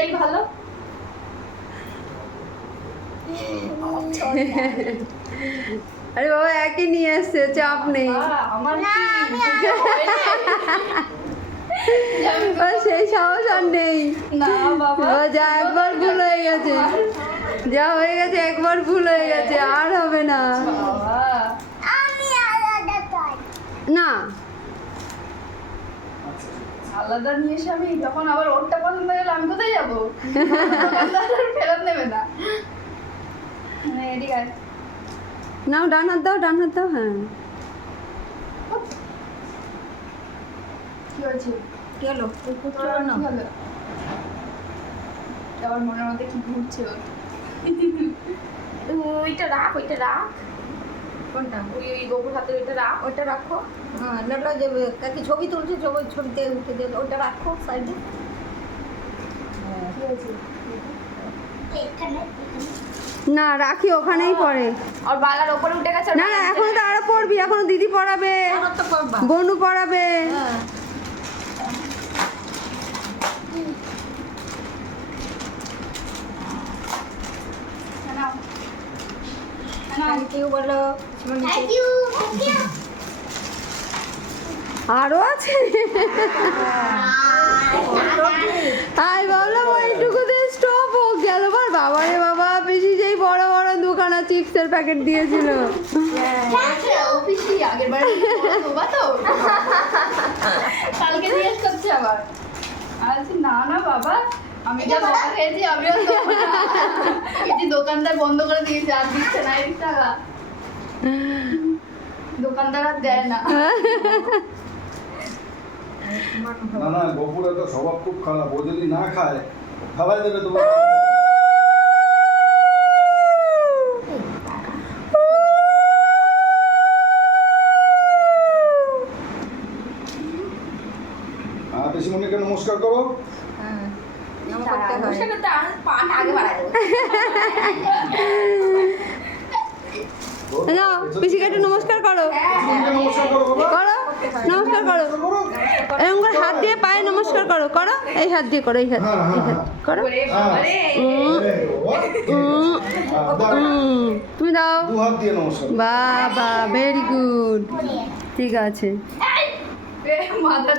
এটাই ভালো। আরে বাবা একই নিয়ে এসছে, চাপ নেই। আমার সেই সাহস আর নেই। না বাবা, যা একবার ভুল হয়ে গেছে, যা হয়ে গেছে একবার ভুল হয়ে গেছে, আর হবে না। না আলাদা নিয়ে এসে আমি তখন আবার ওরটা পছন্দ হয়ে গেলে আমি কোথায় যাবো? ফেরত নেবে না। এদিকে আয়। নাও, ডান হাত দাও, ডান হাত দাও। হ্যাঁ কি হয়েছে? কি হলো? কি হলো? আবার মনের মধ্যে কি ঘুরছে ওর? ওইটা রাখ, ওইটা রাখ। কোনটা? ওই গোবর হাতে ওইটা রাখ। ওটা রাখো। হ্যাঁ, নাহলে যে কাকি ছবি তুলছে, ছবিতে উঠে দিয়ে ওটা রাখো সাইডে। কি হয়েছে? না রাখি ওখানেই পড়ে। আর বালার ওপরে উঠে গেছে। না না এখনো তো আরো পড়বি, এখনো দিদি পড়াবে, আমার তো করবা। বনু পড়াবে। হ্যাঁ। নাও। নাও। থ্যাংক ইউ বলো। Thank you. Thank you. আরো আছে। আই ভাবলাম ওইটুকুতে স্টপ হোক, গেল বার। বাবা রে বাবা, বেশি যেই বড় বড় দুখানা চিপসের প্যাকেট দিয়েছিল। ও পিসি আগের বার বাবা তো কালকে জিজ্ঞেস করছে আবার। আচ্ছা না না বাবা, আমি যা বকা খেয়েছি আমিও দেবো না। এই যে দোকানদার বন্ধ করে দিয়েছে, আর দিচ্ছে না এই টাকা। দোকানদার আর দেয় না। না না, গপুরের তো স্বভাব খুব খারাপ। ও যদি না খায় খাওয়াই দেবে তোমার। পিসিমণিকে নমস্কার করো। হ্যাঁ, আমার করতে হয়। নমস্কার করতে আর পাটা আগে বাড়ায় দেবো। না পিসিকে একটু নমস্কার করো, পিসিমণিকে নমস্কার করো বাবা। করো নমস্কার করো। এরকম করে হাত দিয়ে পায়ে নমস্কার করো, করো এই হাত দিয়ে করো, এই হাত, এই হাত করো। ওরে বাবা রে। তুমি দাও। দু হাত দিয়ে নমস্কার। বাবা ভেরি গুড, ঠিক আছে। মাথা